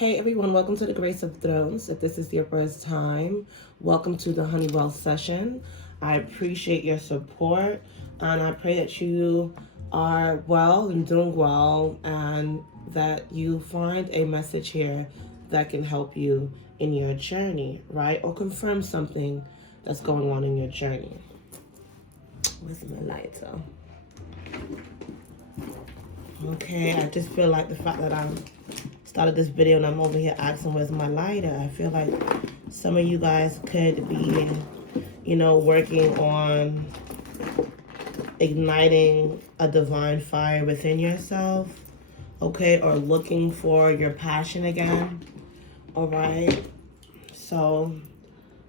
Hey everyone, welcome to the Grace of Thrones. If this is your first time, welcome to the Honeywell session. I appreciate your support and I pray that you are well and doing well and that you find a message here that can help you in your journey, right? Or confirm something that's going on in your journey. Where's my lighter? Okay, I just feel like the fact that I'm started this video and I'm over here asking where's my lighter. I feel like some of you guys could be, working on igniting a divine fire within yourself, okay, or looking for your passion again, all right? So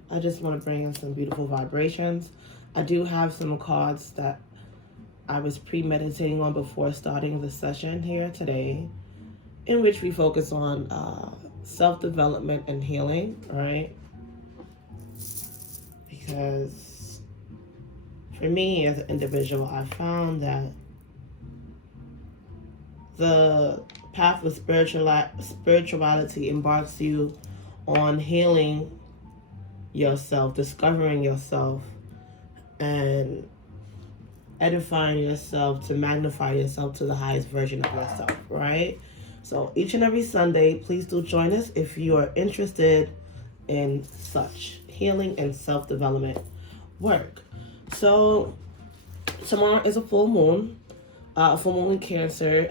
I just want to bring in some beautiful vibrations. I do have some cards that I was premeditating on before starting the session here today, in which we focus on self-development and healing, right? Because for me as an individual, I found that the path of spirituality embarks you on healing yourself, discovering yourself, and edifying yourself to magnify yourself to the highest version of yourself, right? So each and every Sunday, please do join us if you are interested in such healing and self-development work. So tomorrow is a full moon in Cancer.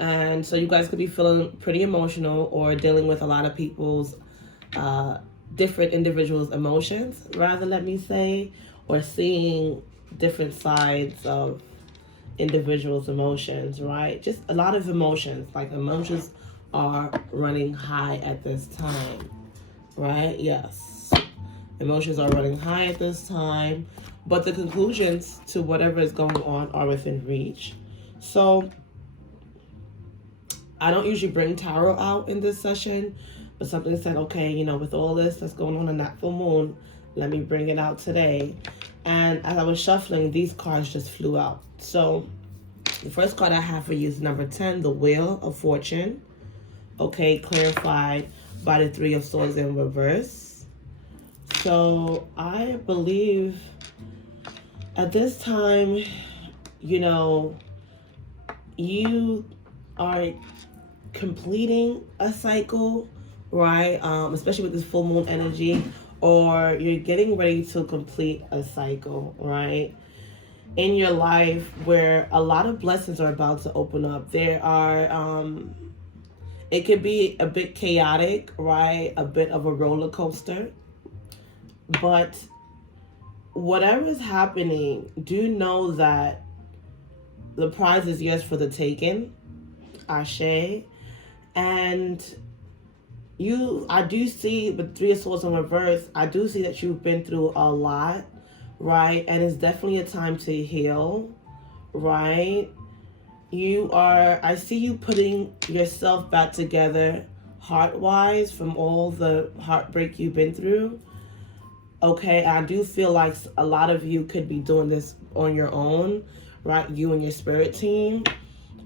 And so you guys could be feeling pretty emotional or dealing with a lot of people's different individuals' emotions, rather, let me say, or seeing different sides of individuals' emotions, right? Just a lot of emotions, like emotions are running high at this time, right? Yes, emotions are running high at this time, but the conclusions to whatever is going on are within reach. So I don't usually bring tarot out in this session, but something said, okay, with all this that's going on in that full moon, let me bring it out today. And as I was shuffling, these cards just flew out. So the first card I have for you is number 10, the Wheel of Fortune. Okay, clarified by the Three of Swords in reverse. So I believe at this time, you are completing a cycle, right? Especially with this full moon energy, or you're getting ready to complete a cycle, right? In your life where a lot of blessings are about to open up. There are, it could be a bit chaotic, right? A bit of a roller coaster. But whatever is happening, do know that the prize is yours for the taking. Ashe. And I do see with Three of Swords in reverse, I do see that you've been through a lot, right? And it's definitely a time to heal, right? I see you putting yourself back together heart-wise from all the heartbreak you've been through. Okay, I do feel like a lot of you could be doing this on your own, right? You and your spirit team,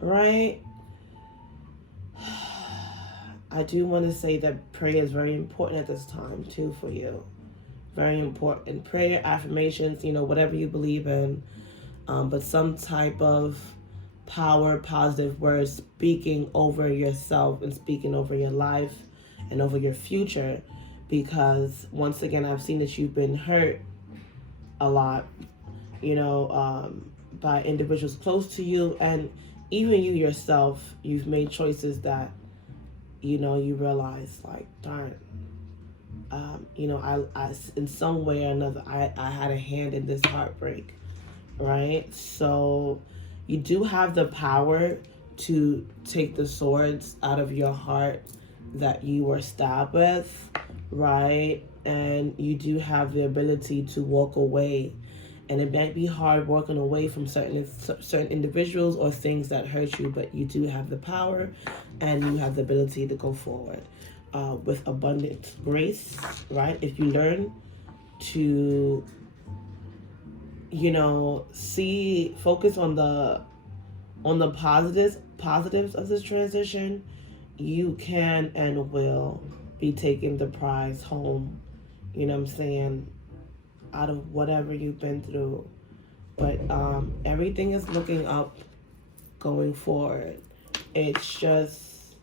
right? I do want to say that prayer is very important at this time too for you. Very important. Prayer, affirmations, whatever you believe in, but some type of power, positive words, speaking over yourself and speaking over your life and over your future. Because once again, I've seen that you've been hurt a lot, by individuals close to you, and even you yourself. You've made choices that, you realize, like, darn, I in some way or another, I had a hand in this heartbreak, right? So you do have the power to take the swords out of your heart that you were stabbed with, right? And you do have the ability to walk away. And it might be hard walking away from certain individuals or things that hurt you, but you do have the power and you have the ability to go forward with abundant grace, right? If you learn to, focus on the positives of this transition, you can and will be taking the prize home, you know what I'm saying, out of whatever you've been through. But everything is looking up going forward. It's just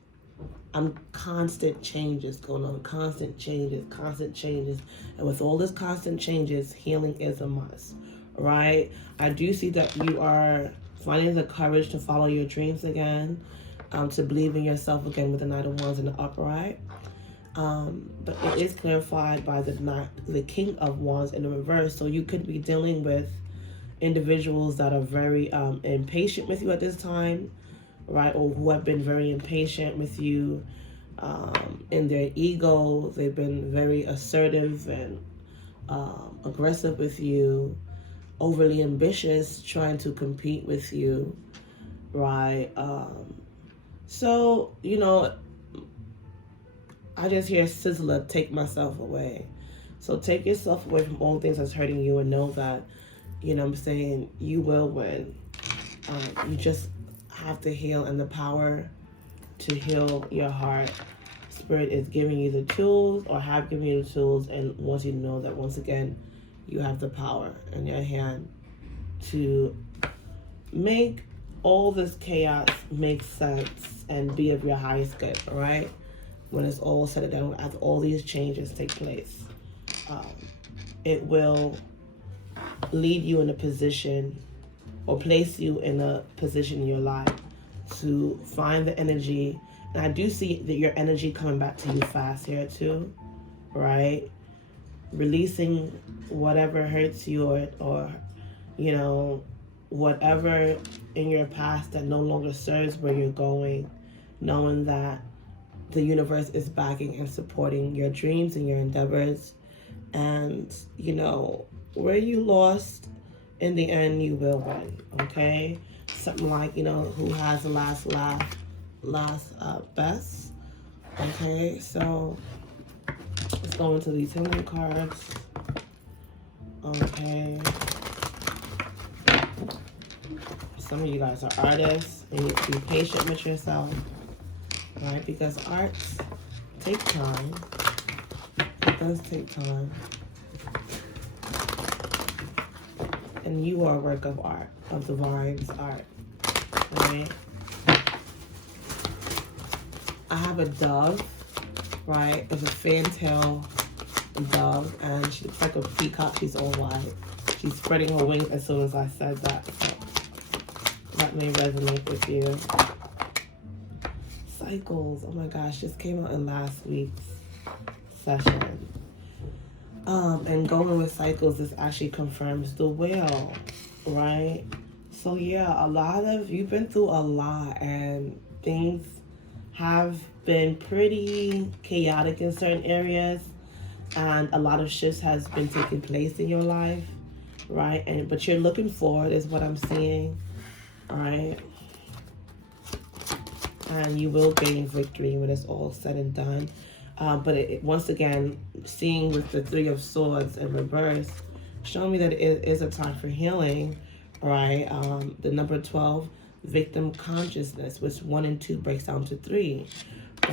constant changes going on, constant changes. And with all this constant changes, healing is a must, right? I do see that you are finding the courage to follow your dreams again, to believe in yourself again with the Knight of Wands in the upright. But it is clarified by the King of Wands in the reverse. So you could be dealing with individuals that are very impatient with you at this time, right? Or who have been very impatient with you in their ego. They've been very assertive and aggressive with you, overly ambitious, trying to compete with you, right? So, you know, I just hear Sizzler, take myself away. So take yourself away from all things that's hurting you and know that, you know what I'm saying, you will win. You just have to heal, and the power to heal your heart. Spirit is giving you the tools, or have given you the tools, and wants you to know that once again, you have the power in your hand to make all this chaos make sense and be of your highest good, all right? When it's all said and done, after all these changes take place, it will lead you in a position, or place you in a position in your life to find the energy. And I do see that your energy coming back to you fast here too, right? Releasing whatever hurts you, or you know, whatever in your past that no longer serves where you're going, knowing that the universe is backing and supporting your dreams and your endeavors. And, you know, where you lost, in the end, you will win, okay? Something like, you know, who has the last laugh, best, okay? So let's go into these healing cards, okay? Some of you guys are artists, and you need to be patient with yourself, right? Because arts take time. It does take time. And you are a work of art, of divine's art, right? I have a dove, right? It's a fantail dove, and she looks like a peacock. She's all white. She's spreading her wings as soon as I said that. So that may resonate with you. Cycles, oh my gosh, just came out in last week's session. And going with cycles, this actually confirms the whale, right? So yeah, you've been through a lot, and things have been pretty chaotic in certain areas, and a lot of shifts has been taking place in your life, right? But you're looking forward is what I'm seeing, all right? And you will gain victory when it's all said and done. But once again, seeing with the Three of Swords in reverse, showing me that it is a time for healing, right? The number 12, victim consciousness, which 1 and 2 breaks down to 3,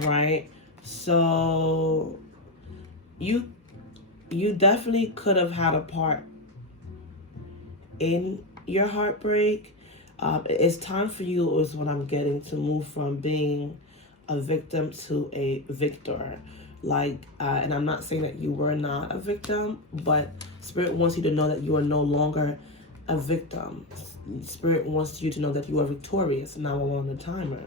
right? So you definitely could have had a part in your heartbreak. It's time for you, is what I'm getting, to move from being a victim to a victor. And I'm not saying that you were not a victim, but Spirit wants you to know that you are no longer a victim. Spirit wants you to know that you are victorious now along the timer,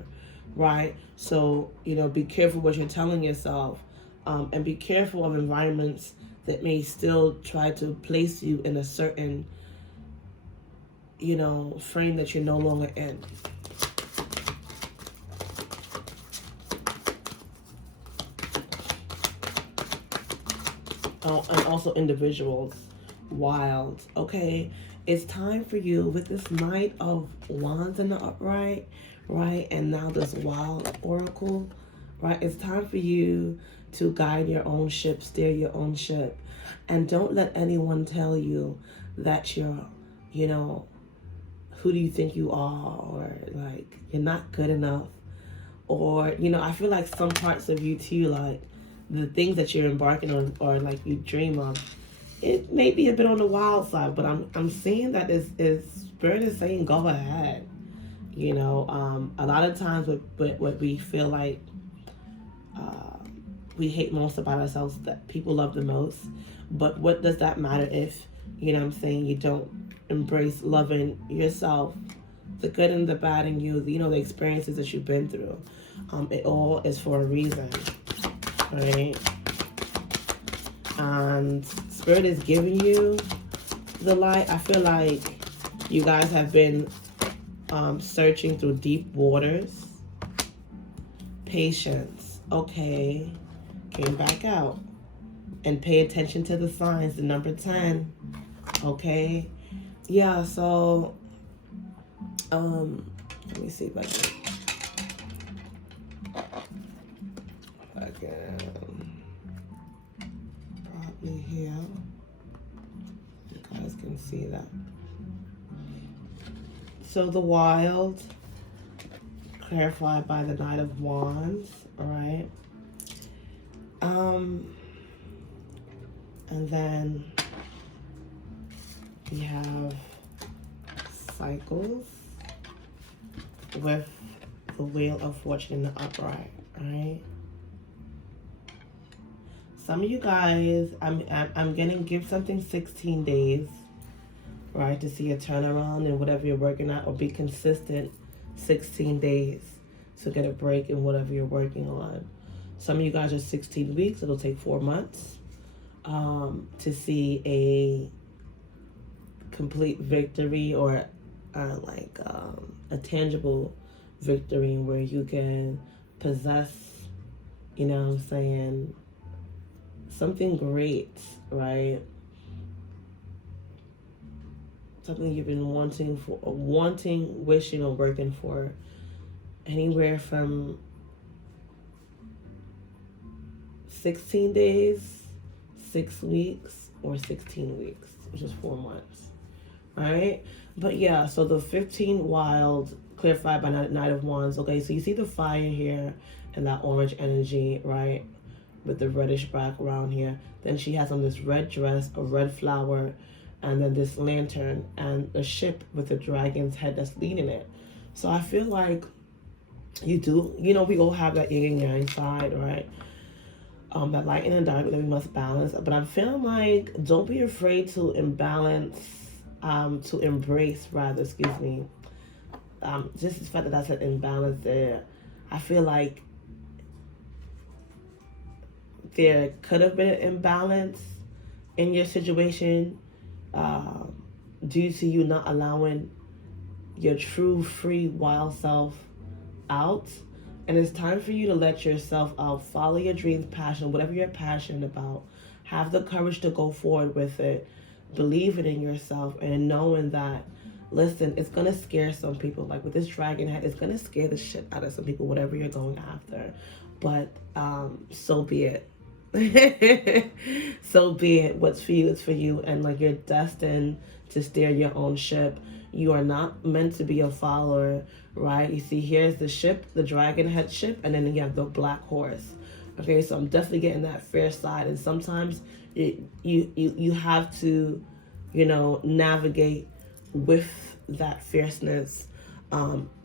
right? So, you know, be careful what you're telling yourself, and be careful of environments that may still try to place you in a certain, you know, frame that you're no longer in. And also individuals, wild, okay? It's time for you with this Knight of Wands in the upright, right? And now this wild oracle, right? It's time for you to guide your own ship, steer your own ship. And don't let anyone tell you that you're, you know, who do you think you are? Or like, you're not good enough. or, you know, I feel like some parts of you too, like the things that you're embarking on or like you dream of, it may be a bit on the wild side, but I'm seeing that is Spirit is saying go ahead. You know, a lot of times what we feel like we hate most about ourselves, that people love the most. But what does that matter if, you know what I'm saying, you don't embrace loving yourself, the good and the bad in you, you know, the experiences that you've been through. It all is for a reason, right? And Spirit is giving you the light. I feel like you guys have been searching through deep waters. Patience. Okay. Came back out. And pay attention to the signs. The number 10. Okay. Yeah, so let me see if I can probably here. You guys can see that. So the wild, clarified by the Knight of Wands, all right? And then we have cycles with the Wheel of Fortune in the upright, all right? Some of you guys, I'm gonna give something 16 days, right, to see a turnaround in whatever you're working at, or be consistent 16 days to get a break in whatever you're working on. Some of you guys are 16 weeks. It'll take 4 months to see a complete victory, or a tangible victory where you can possess, you know what I'm saying, something great, right? Something you've been wanting, wishing, or working for anywhere from 16 days, 6 weeks, or 16 weeks, which is 4 months, right? But yeah, so the 15 wild, clarified by Knight of Wands. Okay, so you see the fire here and that orange energy, right? With the reddish background here. Then she has on this red dress, a red flower, and then this lantern, and a ship with a dragon's head that's leading it. So I feel like you do, you know, we all have that yin and yang side, right? That light and the dark that we must balance. But I'm feeling like, don't be afraid to embrace, excuse me. Just the fact that that's an imbalance there. I feel like there could have been an imbalance in your situation due to you not allowing your true, free, wild self out. And it's time for you to let yourself out. Follow your dreams, passion, whatever you're passionate about. Have the courage to go forward with it. Believe it in yourself, and knowing that, listen, it's going to scare some people. Like with this dragon head, it's going to scare the shit out of some people, whatever you're going after. But so be it. So be it. What's for you is for you. And like, you're destined to steer your own ship. You are not meant to be a follower, right? You see, here's the ship, the dragon head ship, and then you have the black horse. Okay, so I'm definitely getting that fair side. And sometimes you have to, you know, navigate with that fierceness,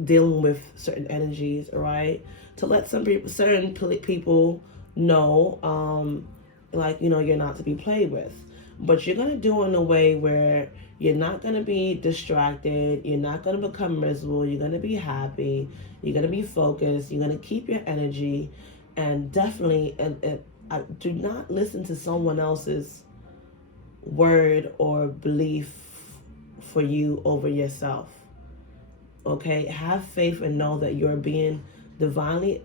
dealing with certain energies, right? To let certain people know, like, you know, you're not to be played with. But you're going to do it in a way where you're not going to be distracted. You're not going to become miserable. You're going to be happy. You're going to be focused. You're going to keep your energy. And definitely, do not listen to someone else's word or belief for you over yourself. Okay? Have faith and know that you're being divinely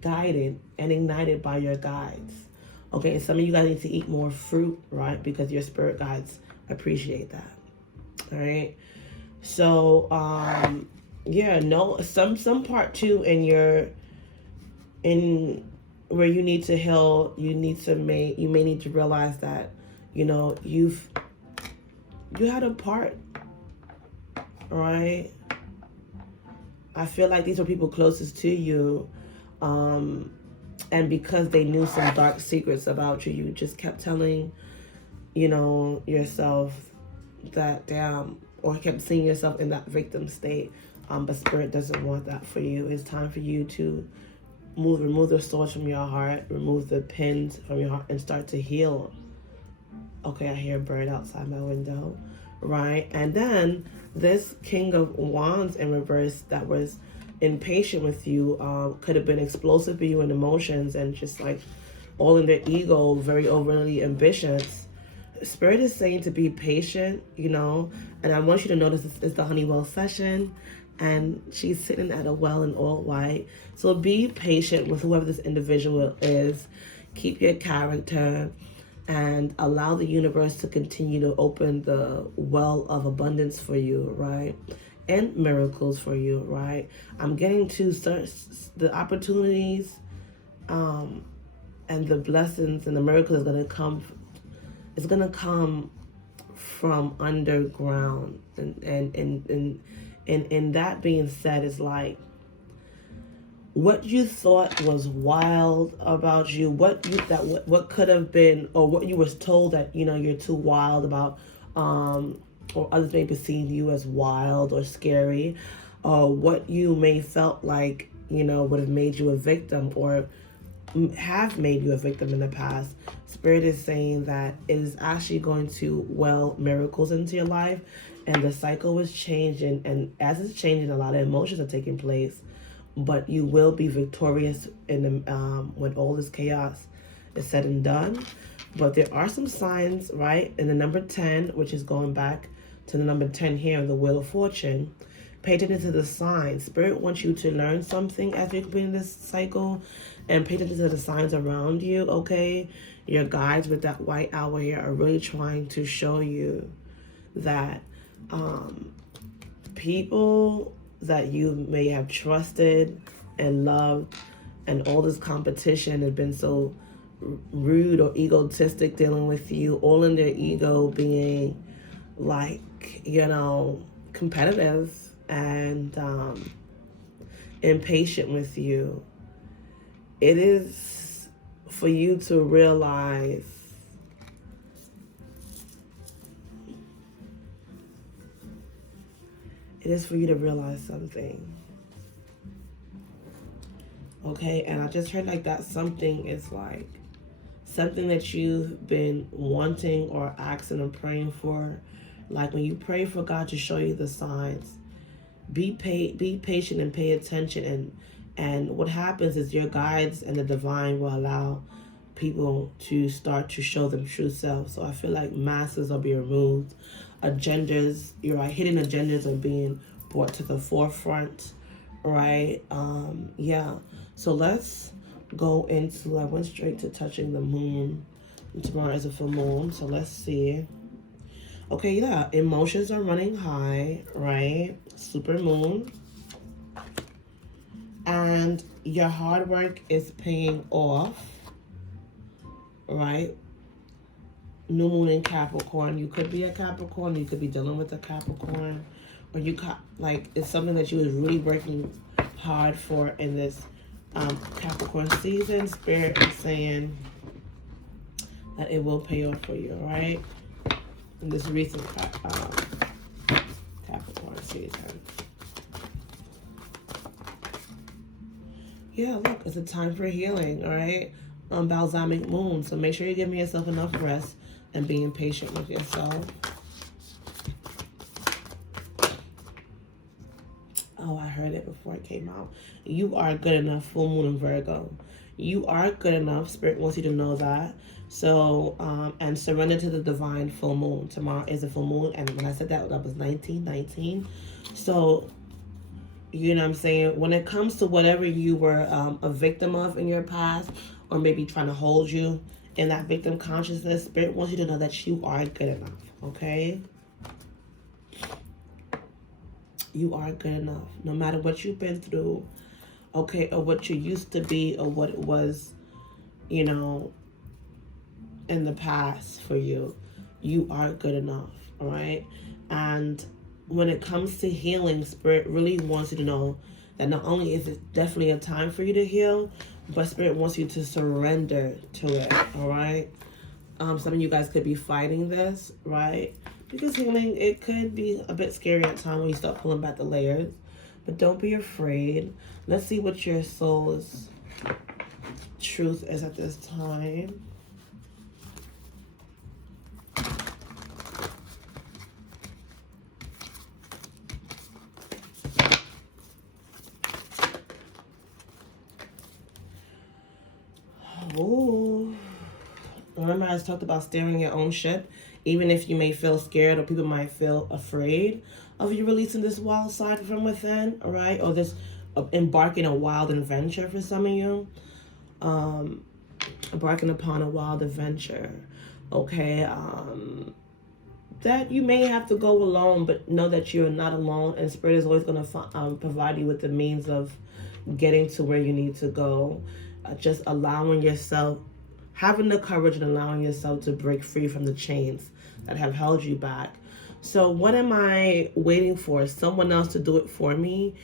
guided and ignited by your guides. Okay, and some of you guys need to eat more fruit, right? Because your spirit guides appreciate that. All right. So, yeah, no, some part too in where you need to heal, you may need to realize that, you know, you had a part, right? I feel like these are people closest to you. And because they knew some dark secrets about you, you just kept telling, yourself that, damn, or kept seeing yourself in that victim state. But Spirit doesn't want that for you. It's time for you to remove the swords from your heart, remove the pins from your heart, and start to heal. Okay, I hear a bird outside my window, right? And then this King of Wands in reverse that was impatient with you could have been explosive for you in emotions and just like all in their ego, very overly ambitious. Spirit is saying to be patient, and I want you to notice this is the Honeywell session, and she's sitting at a well in all white. So be patient with whoever this individual is. Keep your character and allow the universe to continue to open the well of abundance for you, right? And miracles for you, right? I'm getting to the opportunities and the blessings and the miracles is going to come. It's going to come from underground. And that being said, it's like what you thought was wild about you, what could have been, or what you was told that you're too wild about, or others may perceive you as wild or scary, or what you may felt like would have made you a victim or have made you a victim in the past. Spirit is saying that it is actually going to well miracles into your life, and the cycle is changing, and as it's changing, a lot of emotions are taking place. But you will be victorious in the, when all this chaos is said and done. But there are some signs, right? In the number 10, which is going back to the number 10 here, the Wheel of Fortune. Pay attention to the signs. Spirit wants you to learn something as you're completing this cycle, and pay attention to the signs around you, okay? Your guides with that white owl here are really trying to show you that people that you may have trusted and loved, and all this competition has been so rude or egotistic dealing with you, all in their ego being like, competitive and impatient with you. It is for you to realize something. Okay, and I just heard like that something is like something that you've been wanting or asking or praying for. Like when you pray for God to show you the signs, be patient and pay attention. And what happens is your guides and the divine will allow people to start to show them true self. So I feel like masks are being removed. Agendas, hidden agendas are being brought to the forefront, right? Yeah. So let's go into, I went straight to touching the moon. And tomorrow is a full moon, so let's see. Okay, yeah, emotions are running high, right? Super moon. And your hard work is paying off, right? New moon in Capricorn. You could be a Capricorn. You could be dealing with a Capricorn. Or it's something that you was really working hard for in this Capricorn season. Spirit is saying that it will pay off for you, right? In this recent Capricorn season. Yeah, look, it's a time for healing, all right? Balsamic moon. So make sure you're giving yourself enough rest and being patient with yourself. Oh, I heard it before it came out. You are good enough, full moon in Virgo. You are good enough. Spirit wants you to know that. So, and surrender to the divine full moon. Tomorrow is a full moon. And when I said that was 1919. So, you know what I'm saying? When it comes to whatever you were a victim of in your past, or maybe trying to hold you in that victim consciousness, Spirit wants you to know that you are good enough, okay? You are good enough. No matter what you've been through, okay, or what you used to be, or what it was, in the past for you, you are good enough, all right? And when it comes to healing, Spirit really wants you to know that not only is it definitely a time for you to heal, but Spirit wants you to surrender to it, all right? Some of you guys could be fighting this, right? Because healing, it could be a bit scary at times when you start pulling back the layers. But don't be afraid. Let's see what your soul's truth is at this time. Oh, remember I talked about steering your own ship. Even if you may feel scared or people might feel afraid of you releasing this wild side from within, all right? Or this embarking a wild adventure for some of you. Embarking upon a wild adventure, okay? That you may have to go alone, but know that you're not alone, and Spirit is always going to provide you with the means of getting to where you need to go. Just allowing yourself, having the courage and allowing yourself to break free from the chains that have held you back. So what am I waiting for? Someone else to do it for me?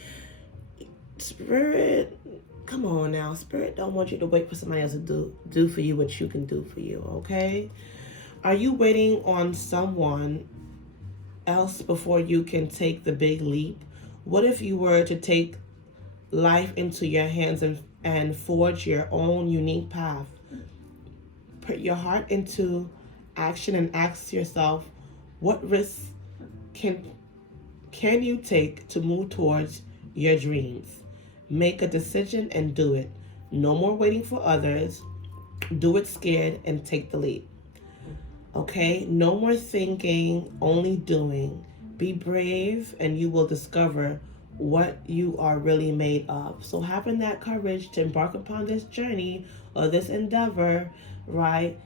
Spirit, come on now. Spirit don't want you to wait for somebody else to do for you what you can do for you, okay? Are you waiting on someone else before you can take the big leap? What if you were to take life into your hands and forge your own unique path? Put your heart into action and ask yourself, what risks can you take to move towards your dreams? Make a decision and do it. No more waiting for others. Do it scared and take the leap. Okay? No more thinking, only doing. Be brave and you will discover what you are really made of. So having that courage to embark upon this journey or this endeavor, right?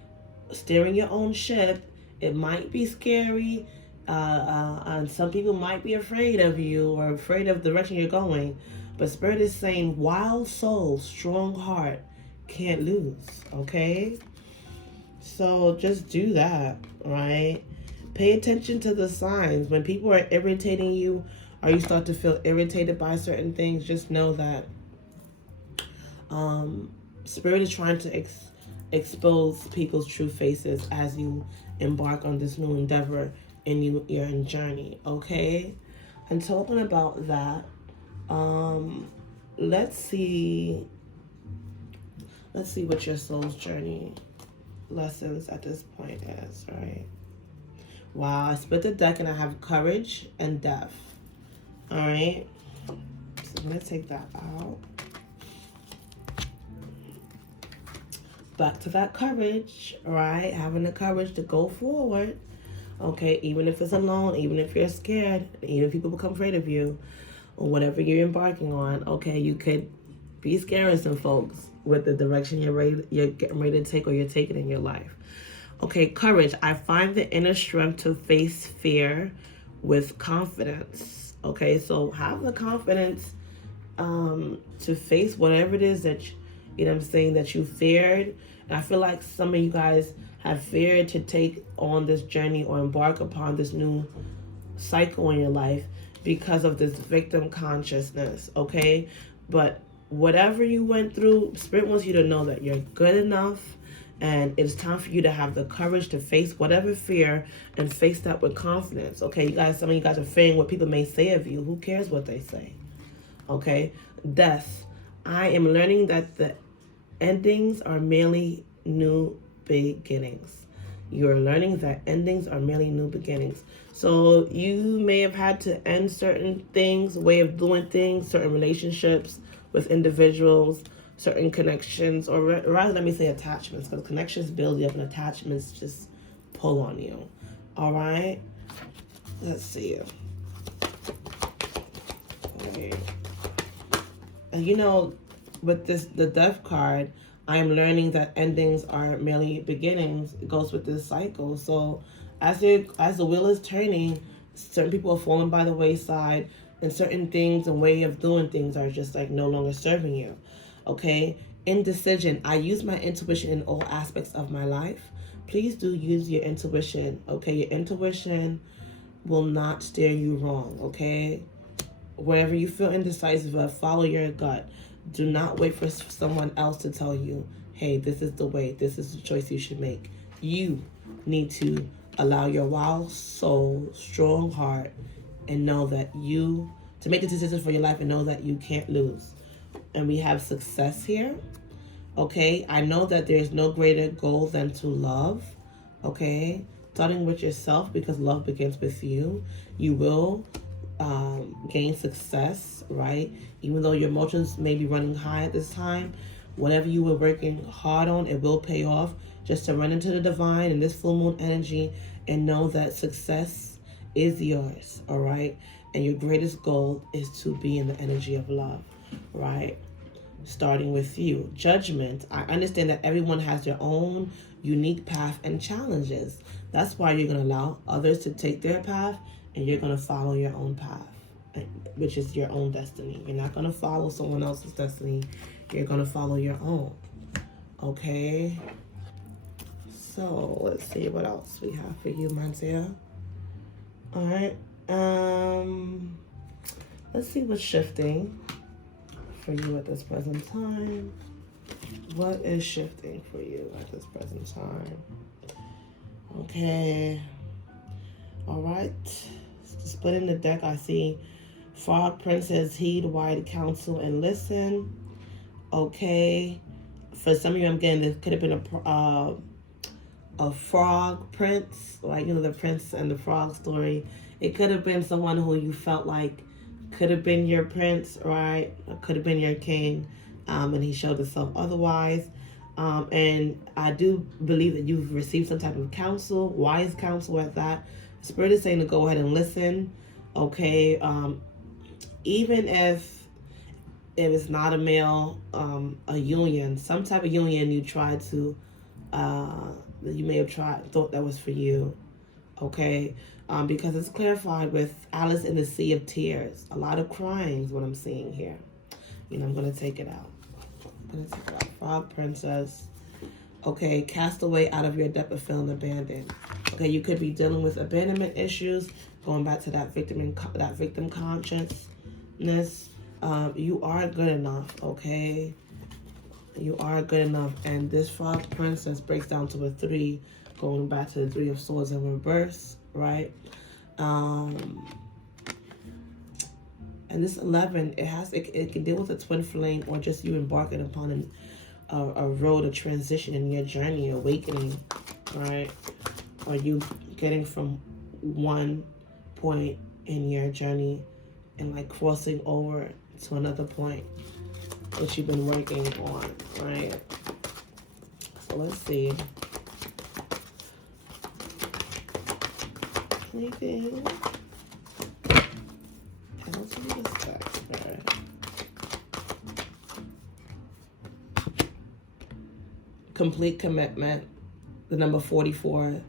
Steering your own ship, it might be scary, and some people might be afraid of you or afraid of the direction you're going. But Spirit is saying, wild soul, strong heart, can't lose, okay? So just do that, right? Pay attention to the signs. When people are irritating you, or you start to feel irritated by certain things, just know that Spirit is trying to expose people's true faces as you embark on this new endeavor in your journey, okay? And talking about that, let's see what your soul's journey lessons at this point is, right? Wow, I split the deck and I have courage and death. All right, so I'm gonna take that out. Back to that courage, right? Having the courage to go forward, okay? Even if it's alone, even if you're scared, even if people become afraid of you, or whatever you're embarking on, okay? You could be scaring some folks with the direction you're getting ready to take or you're taking in your life. Okay, courage. I find the inner strength to face fear with confidence. Okay, so have the confidence to face whatever it is that you know what I'm saying, that you feared. And I feel like some of you guys have feared to take on this journey or embark upon this new cycle in your life because of this victim consciousness, okay? But whatever you went through, Spirit wants you to know that you're good enough, and it's time for you to have the courage to face whatever fear and face that with confidence, okay? You guys, some of you guys are fearing what people may say of you. Who cares what they say, okay? Death. I am learning that the endings are merely new beginnings. You're learning that endings are merely new beginnings. So you may have had to end certain things, way of doing things, certain relationships with individuals, certain connections, or rather let me say attachments, because connections build you up and attachments just pull on you. All right? Let's see. Okay. And you know, with the death card, I am learning that endings are merely beginnings. It goes with this cycle. So as the wheel is turning, certain people are falling by the wayside, and certain things and way of doing things are just like no longer serving you. Okay? Indecision. I use my intuition in all aspects of my life. Please do use your intuition. Okay? Your intuition will not steer you wrong. Okay? wherever you feel indecisive of, follow your gut. Do not wait for someone else to tell you, hey, this is the way, this is the choice you should make. You need to allow your wild soul, strong heart, and know that to make the decisions for your life and know that you can't lose. And we have success here. Okay, I know that there's no greater goal than to love. Okay, starting with yourself, because love begins with you. You will gain success, right? Even though your emotions may be running high at this time, whatever you were working hard on, it will pay off. Just to run into the divine and this full moon energy and know that success is yours, all right? And your greatest goal is to be in the energy of love, right? Starting with you. Judgment. I understand that everyone has their own unique path and challenges. That's why you're going to allow others to take their path and you're going to follow your own path, which is your own destiny. You're not going to follow someone else's destiny. You're going to follow your own. Okay? So, let's see what else we have for you, Manzia. All right. Let's see what's shifting for you at this present time. What is shifting for you at this present time? Okay. All right. Splitting the deck, I see Frog Princess, heed wide counsel and listen. Okay. For some of you, I'm getting this could have been a frog prince, like, you know, the prince and the frog story. It could have been someone who you felt like could have been your prince, right? Or could have been your king, and he showed himself otherwise. And I do believe that you've received some type of counsel, wise counsel at that. Spirit is saying to go ahead and listen, okay? Even if it's not a male, a union, some type of union you tried to, you may have thought that was for you, okay? Because it's clarified with Alice in the Sea of Tears. A lot of crying is what I'm seeing here. I'm going to take it out. Frog Princess. Okay, cast away out of your depth of feeling abandoned. Okay, you could be dealing with abandonment issues, going back to that victim consciousness. You are good enough, okay? You are good enough. And this Frog Princess breaks down to a 3, going back to the 3 of Swords in reverse, right? And this 11, it can deal with a twin flame or just you embarking upon a road of transition in your journey, awakening, right? Or you getting from one point in your journey and like crossing over to another point that you've been working on, right? So let's see. Anything? Let's see this back, Spirit. Complete commitment, the number 44.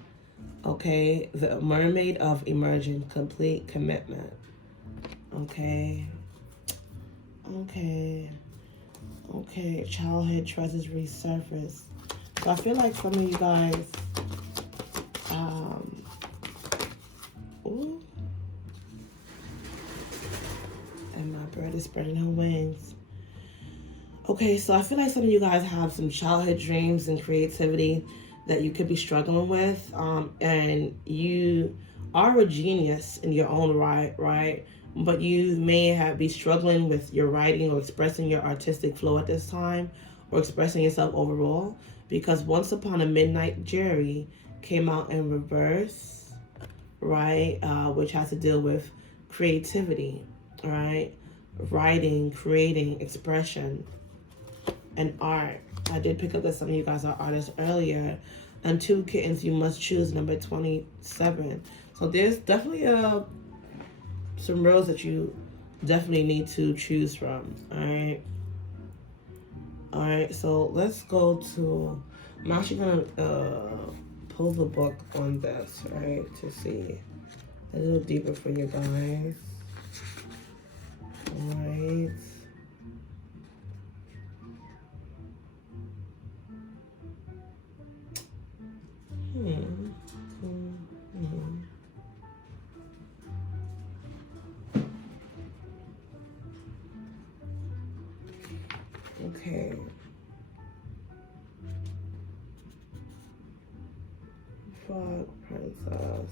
Okay, the mermaid of emerging, complete commitment. Okay. Childhood treasures resurface. So I feel like some of you guys, ooh, and my bird is spreading her wings. Okay, so I feel like some of you guys have some childhood dreams and creativity that you could be struggling with, and you are a genius in your own right? But you may be struggling with your writing or expressing your artistic flow at this time, or expressing yourself overall, because Once Upon a Midnight Jerry came out in reverse, right? Which has to deal with creativity, right? Writing, creating, expression, and art. I did pick up that some of you guys are artists earlier. And 2 kittens, you must choose, number 27. So there's definitely some roles that you definitely need to choose from. All right, so let's go to, I'm actually gonna pull the book on this, right, to see a little deeper for you guys. All right. Frog Princess.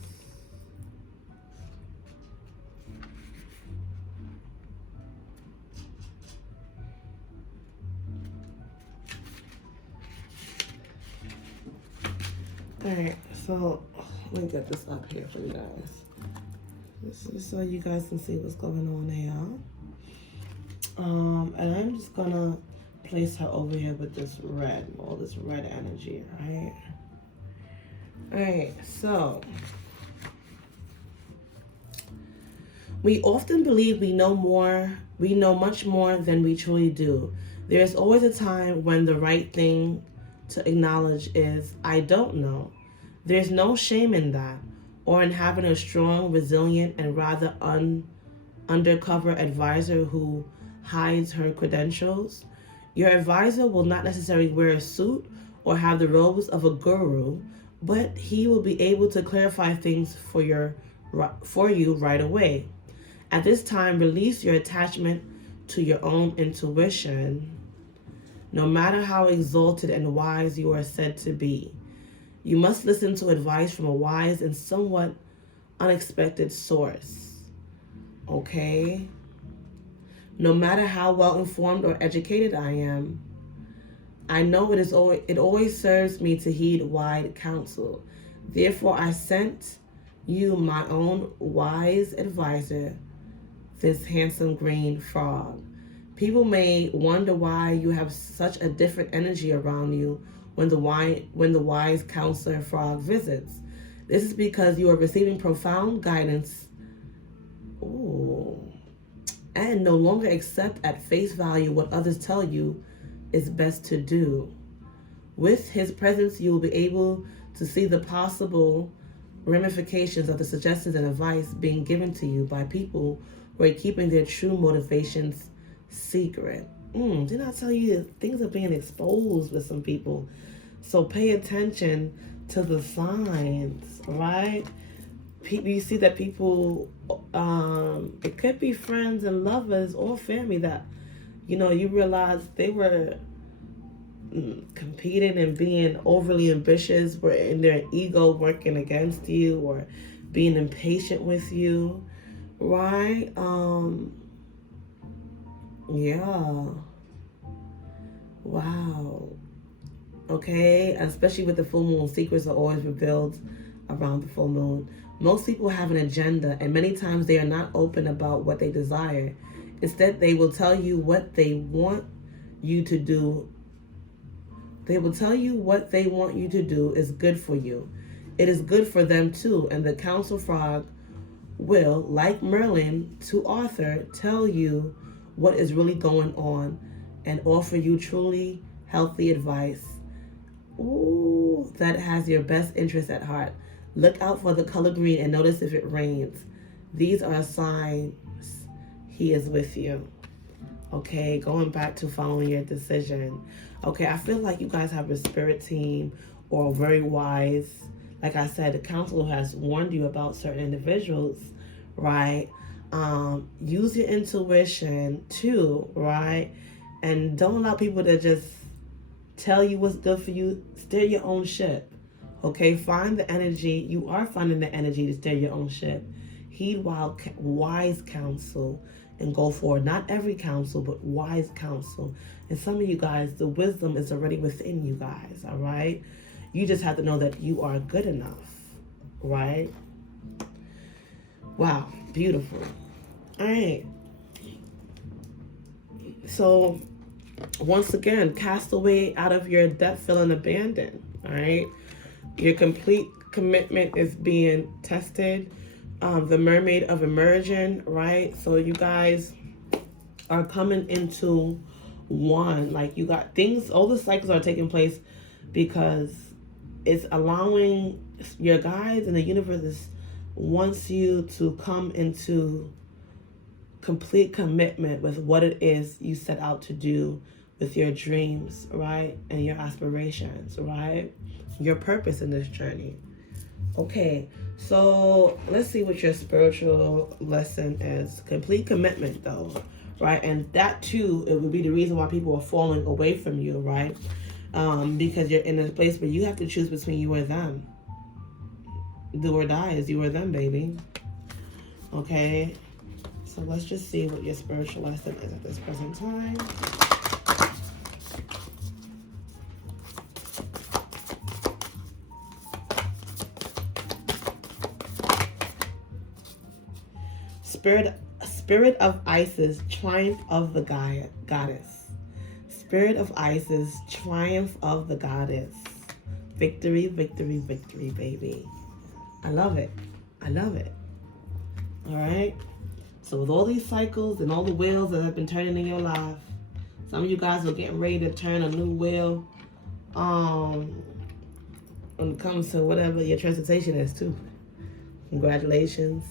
Alright, so let me get this up here for you guys. This is so you guys can see what's going on here. And I'm just gonna place her over here with this red, all this red energy, right? Alright, so we often believe we know much more than we truly do. There is always a time when the right thing to acknowledge is, I don't know. There's no shame in that, or in having a strong, resilient, and rather undercover advisor who hides her credentials. Your advisor will not necessarily wear a suit or have the robes of a guru, but he will be able to clarify things for you right away. At this time, release your attachment to your own intuition. No matter how exalted and wise you are said to be, you must listen to advice from a wise and somewhat unexpected source. Okay? No matter how well informed or educated I am, I know it always serves me to heed wise counsel. Therefore, I sent you my own wise advisor, this handsome green frog. People may wonder why you have such a different energy around you when the wise counselor frog visits. This is because you are receiving profound guidance. And no longer accept at face value what others tell you is best to do. With his presence, you will be able to see the possible ramifications of the suggestions and advice being given to you by people who are keeping their true motivations secret. Didn't I tell you things are being exposed with some people? So pay attention to the signs, right? You see that people, it could be friends and lovers or family that, you realize they were competing and being overly ambitious, were in their ego working against you or being impatient with you, right? Yeah. Wow. Okay, especially with the full moon, secrets are always revealed around the full moon. Most people have an agenda, and many times they are not open about what they desire. Instead, they will tell you what they want you to do. They will tell you what they want you to do is good for you. It is good for them too, and the council frog will, like Merlin to Arthur, tell you what is really going on and offer you truly healthy advice. That has your best interest at heart. Look out for the color green and notice if it rains. These are signs he is with you. Okay, going back to following your decision. Okay, I feel like you guys have a spirit team or very wise. Like I said, the council has warned you about certain individuals, right? Use your intuition too, right? And don't allow people to just tell you what's good for you. Steer your own ship. Okay, find the energy. You are finding the energy to steer your own ship. Heed wise counsel and go forward. Not every counsel, but wise counsel. And some of you guys, the wisdom is already within you guys, all right? You just have to know that you are good enough, right? Wow, beautiful. All right. So, once again, cast away out of your depth, feeling abandoned, all right? Your complete commitment is being tested. The mermaid of immersion, right? So you guys are coming into one. Like you got things, all the cycles are taking place because it's allowing your guides and the universe wants you to come into complete commitment with what it is you set out to do with your dreams, right? And your aspirations, right? Your purpose in this journey. Okay, so let's see what your spiritual lesson is. Complete commitment though, right? And that too, it would be the reason why people are falling away from you, right? Because you're in a place where you have to choose between you or them. do or die is you or them, baby. Okay? So let's just see what your spiritual lesson is at this present time. Spirit of Isis, triumph of the goddess. Spirit of Isis, triumph of the goddess. Victory, victory, victory, baby. I love it. I love it. All right? So with all these cycles and all the wheels that have been turning in your life, some of you guys are getting ready to turn a new wheel when it comes to whatever your transportation is too. Congratulations.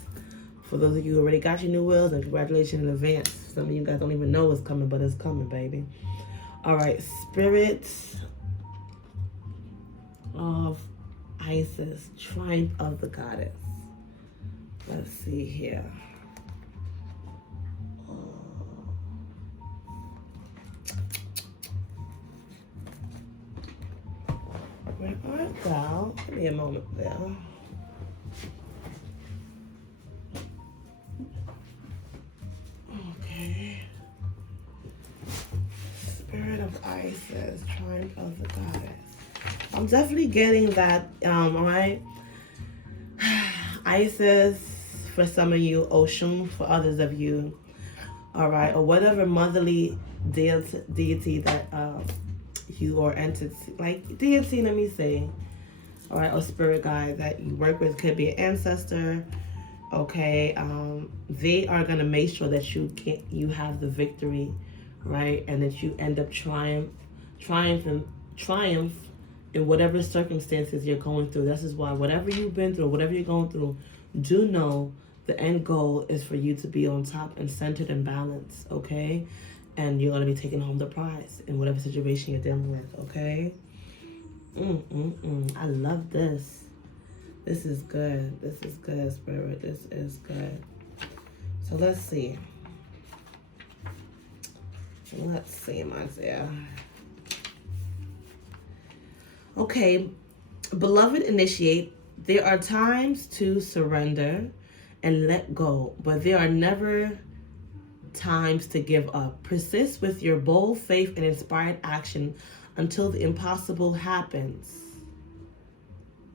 For those of you who already got your new wheels, and congratulations in advance. Some of you guys don't even know it's coming, but it's coming, baby. All right, Spirit of Isis, triumph of the goddess. Let's see here. Where art thou? Give me a moment there. Okay. Spirit of Isis, triumph of the goddess. I'm definitely getting that, all right? Isis for some of you, Oshun for others of you, all right? Or whatever motherly deity that you or entity, like deity, let me say, all right, or spirit guide that you work with, could be an ancestor, okay? They are gonna make sure that you have the victory, right? And that you end up triumph in whatever circumstances you're going through. This is why whatever you've been through, whatever you're going through, do know the end goal is for you to be on top and centered and balanced, okay? And you're going to be taking home the prize in whatever situation you're dealing with, okay? I love this. This is good. This is good, Spirit. This is good. So let's see. Let's see, my dear. Okay, beloved initiate, there are times to surrender and let go, but there are never times to give up. Persist with your bold faith and inspired action until the impossible happens.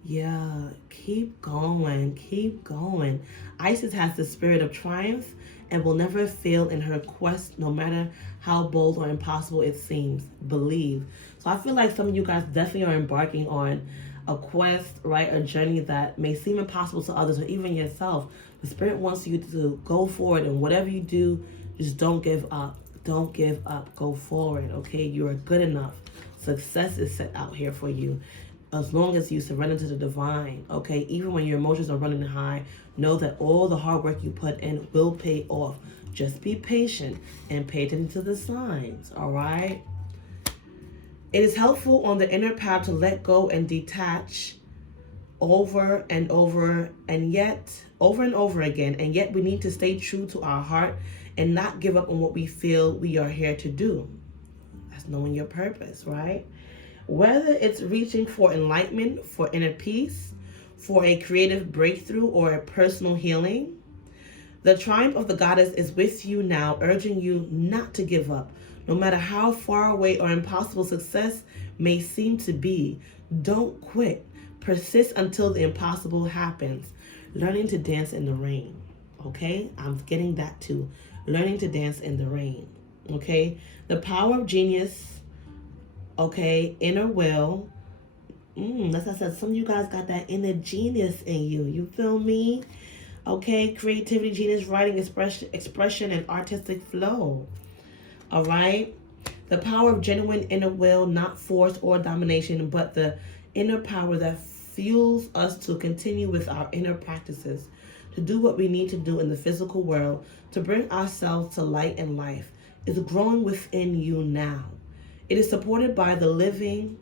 Yeah, keep going, keep going. Isis has the spirit of triumph and will never fail in her quest, no matter how bold or impossible it seems. Believe. So I feel like some of you guys definitely are embarking on a quest, right? A journey that may seem impossible to others or even yourself. The Spirit wants you to go forward, and whatever you do, just don't give up. Don't give up. Go forward, okay? You are good enough. Success is set out here for you. As long as you surrender to the divine, okay? Even when your emotions are running high, know that all the hard work you put in will pay off. Just be patient and pay attention to the signs, all right? It is helpful on the inner path to let go and detach over and over again, and yet we need to stay true to our heart and not give up on what we feel we are here to do. That's knowing your purpose, right? Whether it's reaching for enlightenment, for inner peace, for a creative breakthrough, or a personal healing, the triumph of the goddess is with you now, urging you not to give up. No matter how far away or impossible success may seem to be, don't quit. Persist until the impossible happens. Learning to dance in the rain, okay? I'm getting that too. Learning to dance in the rain, okay? The power of genius, okay? Inner will. As I said, some of you guys got that inner genius in you. You feel me? Okay? Creativity, genius, writing, expression, and artistic flow. All right? The power of genuine inner will, not force or domination, but the inner power that fuels us to continue with our inner practices, to do what we need to do in the physical world, to bring ourselves to light and life, is growing within you now. It is supported by the living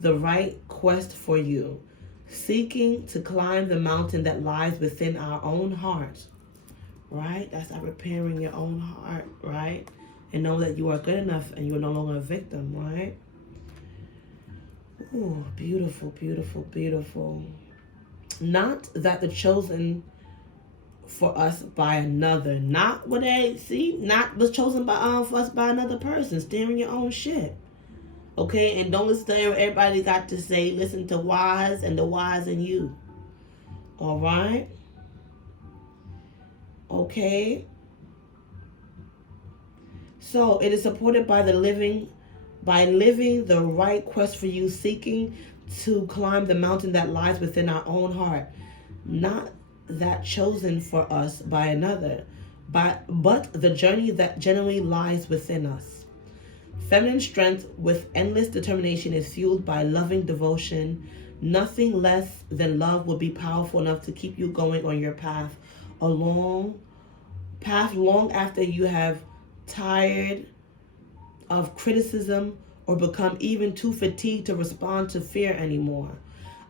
the right quest for you, seeking to climb the mountain that lies within our own heart, right? That's not repairing your own heart, right? And know that you are good enough and you are no longer a victim, right? Ooh, beautiful, beautiful, beautiful. Not that the chosen for us by another. Not what they see. Not was chosen by for us by another person. Steering your own ship. Okay, and don't listen to everybody got to say. Listen to wise and the wise in you. All right. Okay. So it is supported by living the right quest for you, seeking to climb the mountain that lies within our own heart, not that chosen for us by another, but the journey that generally lies within us. Feminine strength with endless determination is fueled by loving devotion. Nothing less than love will be powerful enough to keep you going on your path, long after you have tired of criticism or become even too fatigued to respond to fear anymore.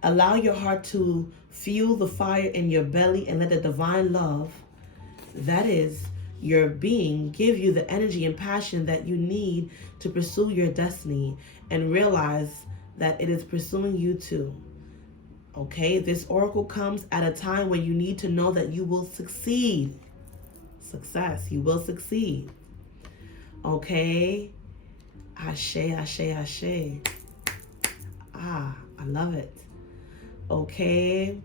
Allow your heart to fuel the fire in your belly and let the divine love, that is your being, give you the energy and passion that you need to pursue your destiny, and realize that it is pursuing you too. Okay, this oracle comes at a time when you need to know that you will succeed. Success, you will succeed. Okay, ashe, ashe, ashe. I love it. Okay,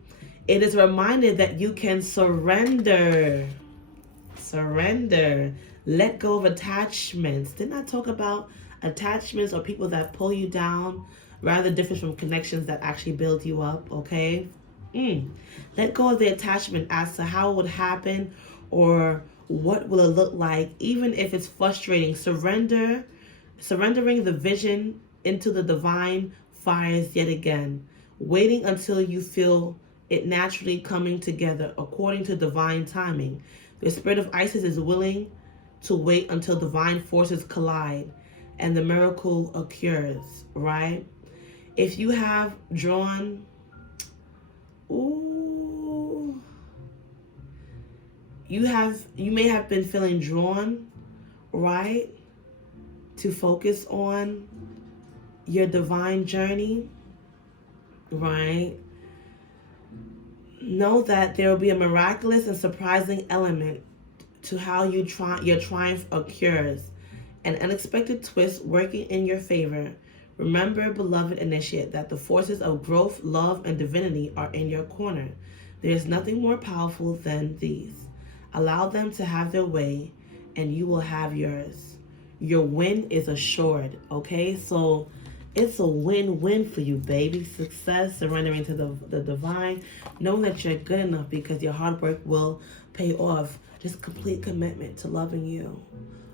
it is a reminder that you can surrender. Let go of attachments. Didn't I talk about attachments or people that pull you down, rather different from connections that actually build you up? Okay, let go of the attachment as to how it would happen or what will it look like, even if it's frustrating. Surrendering the vision into the divine fires yet again, waiting until you feel it naturally coming together according to divine timing. The spirit of Isis is willing to wait until divine forces collide and the miracle occurs, right? If you have drawn, you may have been feeling drawn, right, to focus on your divine journey, right? Know that there will be a miraculous and surprising element to how your triumph occurs, an unexpected twist working in your favor. Remember, beloved initiate, that the forces of growth, love, and divinity are in your corner. There is nothing more powerful than these. Allow them to have their way, and you will have yours. Your win is assured, okay? So it's a win-win for you, baby. Success, surrendering to the divine, knowing that you're good enough because your hard work will pay off. Just complete commitment to loving you,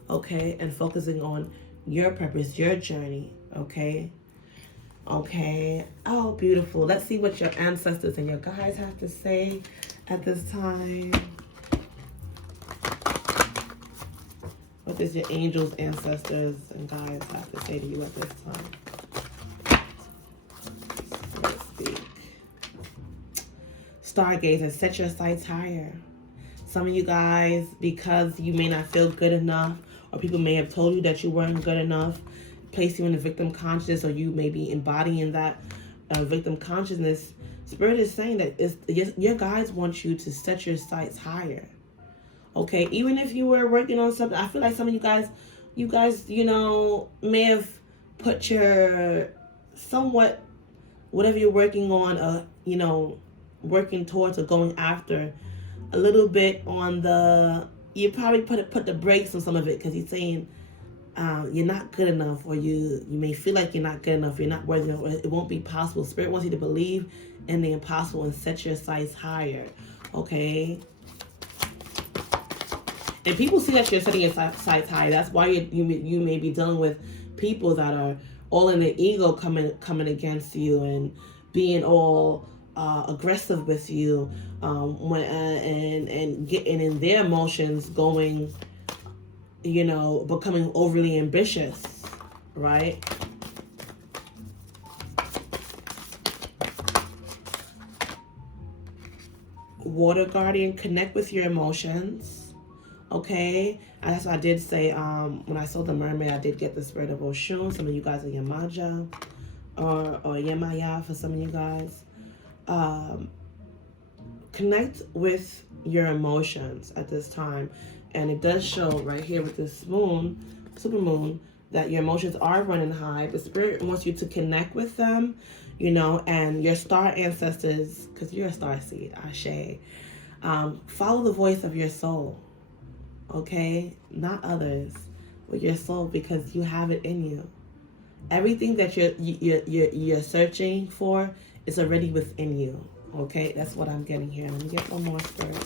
okay? And focusing on your purpose, your journey, okay? Okay. Oh, beautiful. Let's see what your ancestors and your guides have to say at this time. What does your angels, ancestors, and guides have to say to you at this time? Let's speak. Stargazer, set your sights higher. Some of you guys, because you may not feel good enough, or people may have told you that you weren't good enough, place you in the victim consciousness, or you may be embodying that victim consciousness. Spirit is saying that your guides want you to set your sights higher. Okay, even if you were working on something, I feel like some of you guys, may have put your somewhat, whatever you're working on, working towards or going after, a little bit on you probably put the brakes on some of it, because he's saying you're not good enough, or you may feel like you're not good enough, you're not worthy enough, or it won't be possible. Spirit wants you to believe in the impossible and set your sights higher, okay? And people see that you're setting your sights high. That's why you may be dealing with people that are all in the ego coming against you and being all aggressive with you, and getting in their emotions, going, becoming overly ambitious, right? Water guardian, connect with your emotions, okay? And that's what I did say, when I saw the mermaid, I did get the spirit of Oshun. Some of you guys are Yamaja or Yemaya for some of you guys. connect with your emotions at this time. And it does show right here with this moon, super moon, that your emotions are running high, but Spirit wants you to connect with them, you know, and your star ancestors, because you're a star seed, Ashe. Follow the voice of your soul, okay? Not others, but your soul, because you have it in you. Everything that you're searching for is already within you, okay? That's what I'm getting here. Let me get one more, Spirit.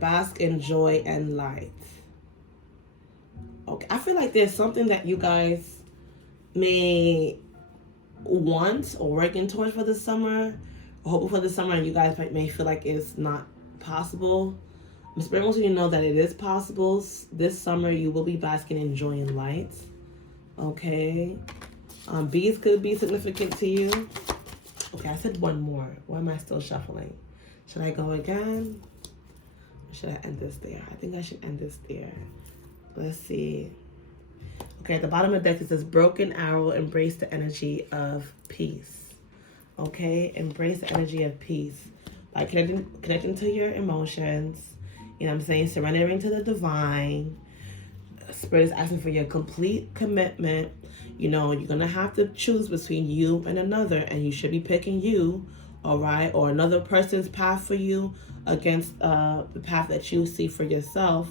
Bask in joy and light. Okay, I feel like there's something that you guys may want or working towards for the summer, or hoping for the summer, and you guys may feel like it's not possible. Spirit wants you to know that it is possible. This summer, you will be basking in joy and light. Okay. Bees could be significant to you. Okay, I said one more. Why am I still shuffling? Should I go again? Or should I end this there? I think I should end this there. Let's see. Okay, at the bottom of the deck it says, broken arrow, embrace the energy of peace. Okay, embrace the energy of peace. By connecting to your emotions, you know what I'm saying? Surrendering to the divine. Spirit is asking for your complete commitment. You know, you're going to have to choose between you and another, and you should be picking you, all right, or another person's path for you against the path that you see for yourself,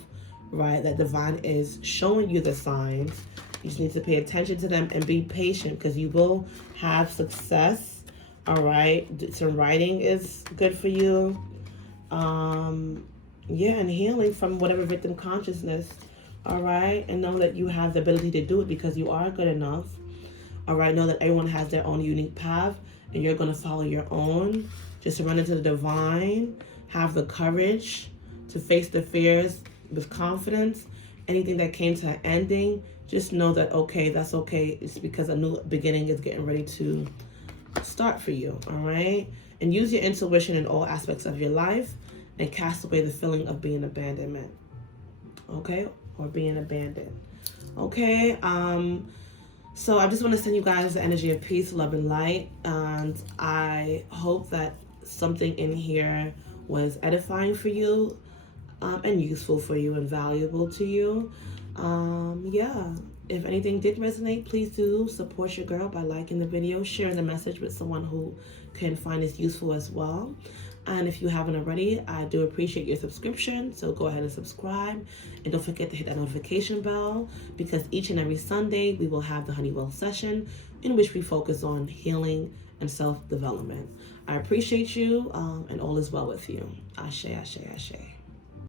right? That divine is showing you the signs. You just need to pay attention to them and be patient, because you will have success, all right? Some writing is good for you. Yeah, and healing from whatever victim consciousness. All right, and know that you have the ability to do it because you are good enough. All right, know that everyone has their own unique path, and you're going to follow your own. Just surrender to the divine. Have the courage to face the fears with confidence. Anything that came to an ending, just know that, okay, that's okay. It's because a new beginning is getting ready to start for you. All right, and use your intuition in all aspects of your life, and cast away the feeling of being abandonment. Okay, or being abandoned. Okay, so I just want to send you guys the energy of peace, love, and light, and I hope that something in here was edifying for you, and useful for you, and valuable to you. Yeah, if anything did resonate, please do support your girl by liking the video, sharing the message with someone who can find this useful as well. And if you haven't already, I do appreciate your subscription. So go ahead and subscribe. And don't forget to hit that notification bell, because each and every Sunday we will have the Honeywell session in which we focus on healing and self-development. I appreciate you, and all is well with you. Ashe, ashe, ashe.